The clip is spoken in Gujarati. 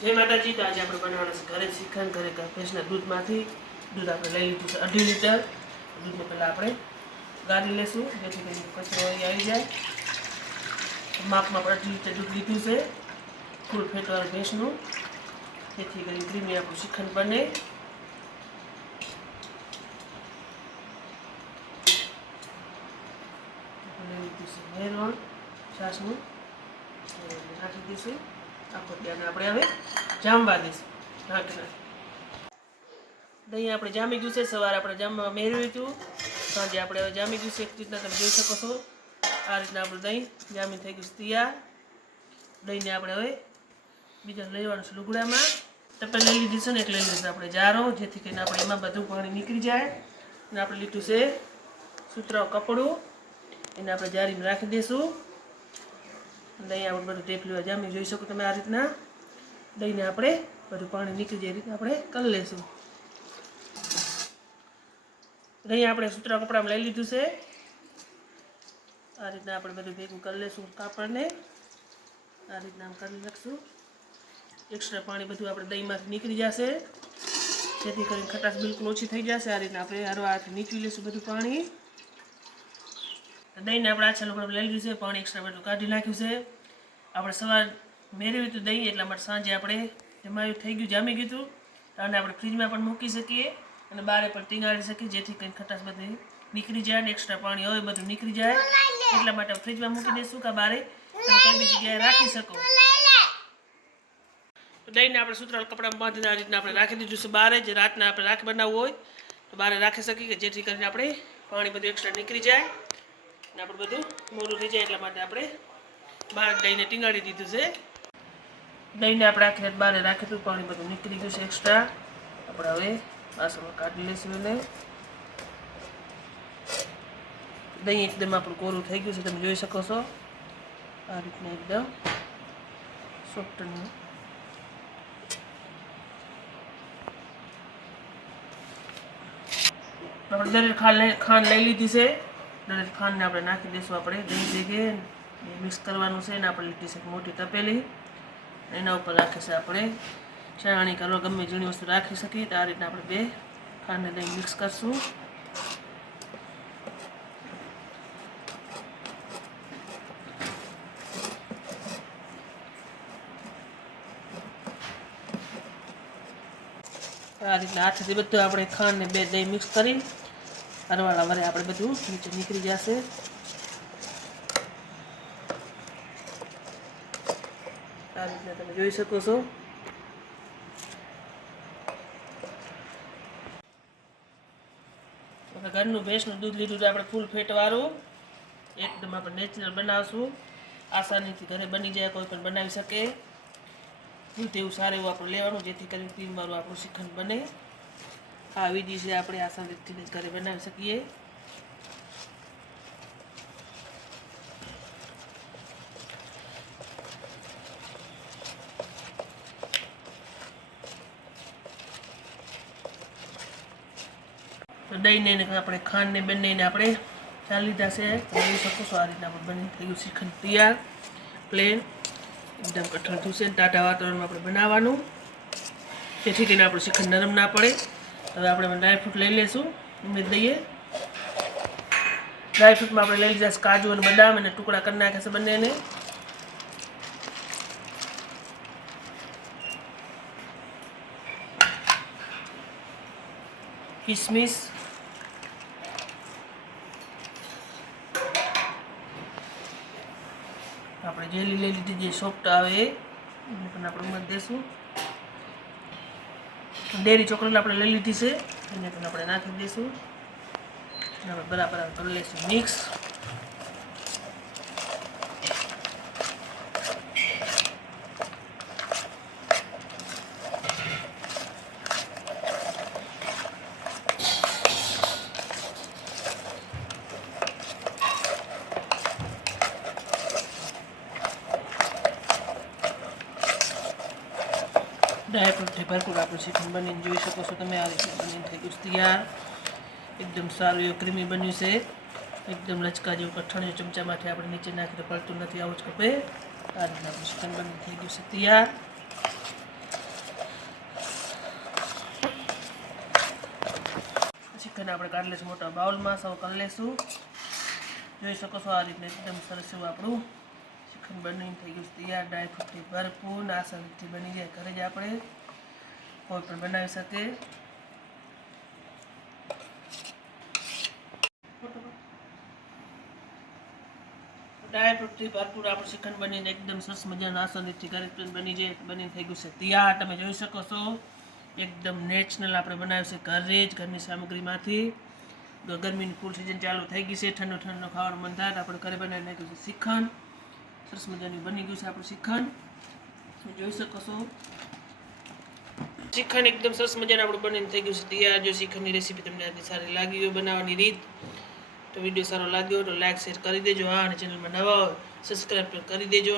જય માતાજી, તો આજે આપણે બનાવવાનું છે ઘરે શ્રીખંડ, ઘરે ભેંસના દૂધમાંથી. દૂધ આપણે લઈ લીધું છે અઢી લીટર. દૂધને પહેલાં આપણે ગાળી લેશું, જેથી કરીને કચરો આવી જાય. માપમાં આપણે અઢી લીટર દૂધ લીધું છે, ફૂલ ફેટવાળું ભેંસનું. જેથી કરીને ક્રીમી આપણું શ્રીખંડ બને. લઈ લીધું છે મેરણ એટલે નાખી દઈશું. જામવા દઈશું. દહીં આપણે જામી ગયું છે, સવારે આપણે જામવા મેળવ્યું હતું. સાંજે આપણે હવે જામી ગયું છે, એક રીતના તમે જોઈ શકો છો. આ રીતના આપણું દહીં જામી થઈ ગયું છે, તૈયાર. દહીંને આપણે હવે બીજા લેવાનું છે લુગડામાં. તપે લઈ લીધી છે ને એક લઈ લીધું આપણે જારો, જેથી કરીને આપણે એમાં બધું પાણી નીકળી જાય. અને આપણે લીધું છે સુતરાવ કપડું. એને આપણે જારીમાં રાખી દઈશું. દહીં આપણે બધું ટેકલું જામી જોઈ શકો તમે આ રીતના. દહીંને આપણે બધું પાણી નીકળી જાય રીતના આપણે કરી લઈશું દહીં આપણે સૂતરા કપડામાં લઈ લીધું છે. આ રીતના આપણે બધું ભેગું કરી લઈશું કાપડને. આ રીતના કરી નાખશું. એક્સ્ટ્રા પાણી બધું આપણે દહીંમાંથી નીકળી જશે. જેથી કરીને ખટાશ બિલકુલ ઓછી થઈ જશે. આ રીતના આપણે હરવા હાથ નીકળી લઈશું બધું પાણી. દહીંને આપણે આછા લોકો લઈ લીધું છે. પાણી એક્સ્ટ્રા બધું કાઢી નાખ્યું છે. આપણે સવાર મેળવ્યું હતું દહીં એટલા માટે સાંજે આપણે જમાયું થઈ ગયું, જામી ગયું હતું. અને આપણે ફ્રીજમાં પણ મૂકી શકીએ અને બારે પણ ટીંગાડી શકીએ, જેથી કરીને ખટાશ બધી નીકળી જાય ને એક્સ્ટ્રા પાણી હોય બધું નીકળી જાય. એટલા માટે ફ્રીજમાં મૂકી દઈશું કે બારે? તમે કઈ બી જગ્યાએ રાખી શકો. દહીંને આપણે સુતરાળ કપડામાં બાંધીને આ રીતના આપણે રાખી દીધું છે બારે, જે રાતના આપણે રાખ બનાવવું હોય તો બારે રાખી શકીએ કે જેથી કરીને આપણે પાણી બધું એક્સ્ટ્રા નીકળી જાય અને આપણે બધું મોડું થઈ જાય એટલા માટે આપણે બહાર દહીંને ટીંગાડી દીધું છે. દહીંને આપણે આખી રાત બહાર રાખીશું, પાણી બધું નીકળી ગયું છે એક્સ્ટ્રા આપણે હવે વાસણમાં કાઢી લઈશું એને. દહીં એકદમ આપણું કોરું થઈ ગયું છે, તમે જોઈ શકો છો. આ રીતના એકદમ સોફ્ટનું આપણે દરેક ખાંડ લઈ લીધી છે. દરેક ખાંડને આપણે નાખી દઈશું આપણે દહીં મિક્સ કરવાનું છે અને આપણે લીધી છે મોટી તપેલી. એના ઉપર રાખી છે આપણે ચણાણી કરવા ગમે ઝીણી વસ્તુ રાખી શકીએ તો આ રીતના આપણે બે ખાંડને દહીં મિક્સ કરશું. આ રીતના હાથેથી બધું આપણે ખાંડ ને બે દહીં મિક્સ કરી. હરવાળા વરે આપણે બધું નીચે નીકળી જશે. આ રીતના તમે જોઈ શકો છો. ઘરનું ભેંસનું દૂધ લીધું તો આપણે ફૂલ ફેટવાળું. એકદમ આપણે નેચરલ બનાવશું. આસાનીથી ઘરે બની જાય, કોઈ પણ બનાવી શકે. એવું સારું એવું આપણે લેવાનું, જેથી કરીને ક્રીમવાળું આપણું શ્રીખંડ બને. આ વિધિ છે, આપણે આસાનીથી ઘરે બનાવી શકીએ. તો દહીંને આપણે ખાંડને બંનેને આપણે ચાલી લીધા છે. જોઈ શકો છો આ રીતના આપણે બની થઈ ગયું શ્રીખંડ તૈયાર પ્લેન એકદમ કઠણ થશે ટાટા વાતાવરણમાં આપણે બનાવવાનું. જેથી કરીને આપણું શ્રીખંડ નરમ ના પડે. હવે આપણે ડ્રાયફ્રૂટ લઈ લઈશું ઉમેદ દઈએ ડ્રાયફ્રૂટમાં આપણે લઈ લીધા કાજુ અને બદામ અને ટુકડા કરી નાખ્યા છે બંનેને. કિસમિસ આપણે જેલી લઈ લીધી જે સોફ્ટ આવે એ પણ આપણે મત દઈશું ડેરી ચોકલેટ આપણે લઈ લીધી છે, એને પણ આપણે નાખી દઈશું આપણે બરાબર કરી લઈશું મિક્સ. ડ્રાયફ્રૂટ થઈ ભરપૂર આપણું શ્રીખંડ બનીને જોઈ શકો છો તમે. આ રીતે બની થઈ ગયું તૈયાર. એકદમ સારું એવું ક્રીમી બન્યું છે. એકદમ લચકા જેવું કઠણ ચમચામાંથી આપણે નીચે નાખીને પડતું નથી. આવું જ કપે આ રીતે આપણું શ્રીખંડ બની થઈ ગયું છે તૈયાર. ચિકન આપણે કાઢી લઈશું મોટા બાઉલમાં સૌ કરી લઈશું જોઈ શકો છો આ રીતે એકદમ સરસ એવું આપણું શ્રીખંડ બનીને થઈ ગયું તૈયાર ડ્રાયફ્રૂટથી ભરપૂર આસાનીથી બની જાય. ઘરે જ આપણે કોઈ પણ બનાવી શકે. ડ્રાયફ્રૂટથી ભરપૂર આપણું શ્રીખંડ બનીને એકદમ સરસ મજાના આસાનીથી ઘરે બની જાય બની થઈ ગયું છે. તૈયાર, તમે જોઈ શકો છો. એકદમ નેચરલ આપણે બનાવ્યું છે ઘરે જ ઘરની સામગ્રીમાંથી. ગરમીની ફૂલ સિઝન ચાલુ થઈ ગઈ છે. ઠંડુ ઠંડુ ખાવાનું મન થાય આપણે ઘરે બનાવી નાખ્યું છે. શ્રીખંડ સરસ મજાનું બની ગયું છે આપણું શ્રીખંડ જોઈ શકો છો. શ્રીખંડ એકદમ સરસ મજાનું આપણું બનીને થઈ ગયું છે તૈયાર. જો શ્રીખંડની રેસીપી તમને આજે સારી લાગી હોય બનાવવાની રીત, તો વીડિયો સારો લાગ્યો તો લાઈક શેર કરી દેજો. હા, અને ચેનલમાં નવા હોય સબસ્ક્રાઈબ કરી દેજો.